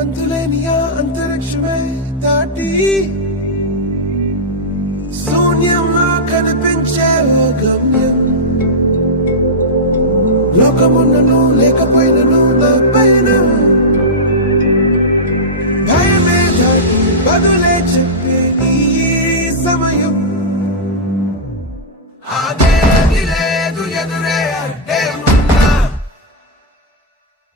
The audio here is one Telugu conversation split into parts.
అంతులేని ఆ అంతరిక్షమే దాటి శూన్యంలో కనిపించే ఓ గమ్యం. లోకమున్నను లేకపోయినను నా పైన భయమే దాటి బదులే చెప్పే నీ సమయం. ఆగేది లేదు ఎదురే అడ్డే ఉన్నా,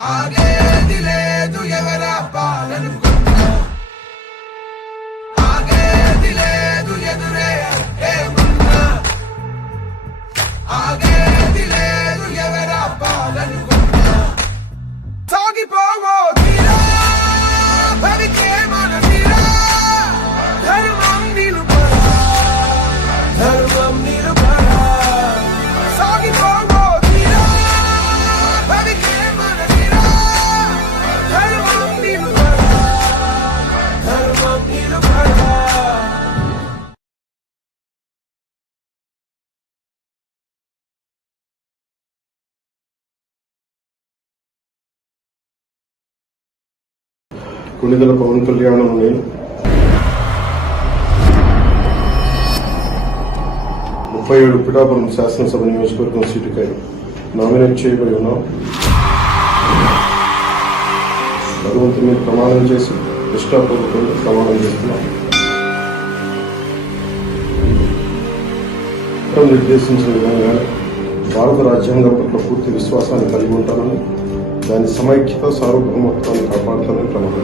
ఆగేది లేదు ఎవరా పాలనుకున్నా, ఆగేది లేదు ఎదురే అడ్డే ఉన్నా, ఆగేది లేదు ఎవరా పాలనుకున్నా. సాగిపోవో తీరా భవికే మన తీరా, ధర్మం నిలుపరా, ధర్మం నిలుపరా. సాగిపోవో తీరా భవికే మన తీరా, ధర్మం నిలుపరా, ధర్మం నిలుపరా. కొణిదెల పవన్ కళ్యాణం నేను 37 పిఠాపురం శాసనసభ నియోజకవర్గం సీటుకై నామినేట్ చేయబడి ఉన్నాం. భగవంతుని మీద ప్రమాణం చేసి నిష్ఠాపూర్వకంగా ప్రమాణం చేస్తున్నాం. నిర్దేశించిన విధంగానే భారత రాజ్యాంగం పట్ల పూర్తి విశ్వాసాన్ని కలిగి ఉంటానని, దాని సమైక్యత సార్వభౌమత్వాన్ని కాపాడుతానని ప్రమాణం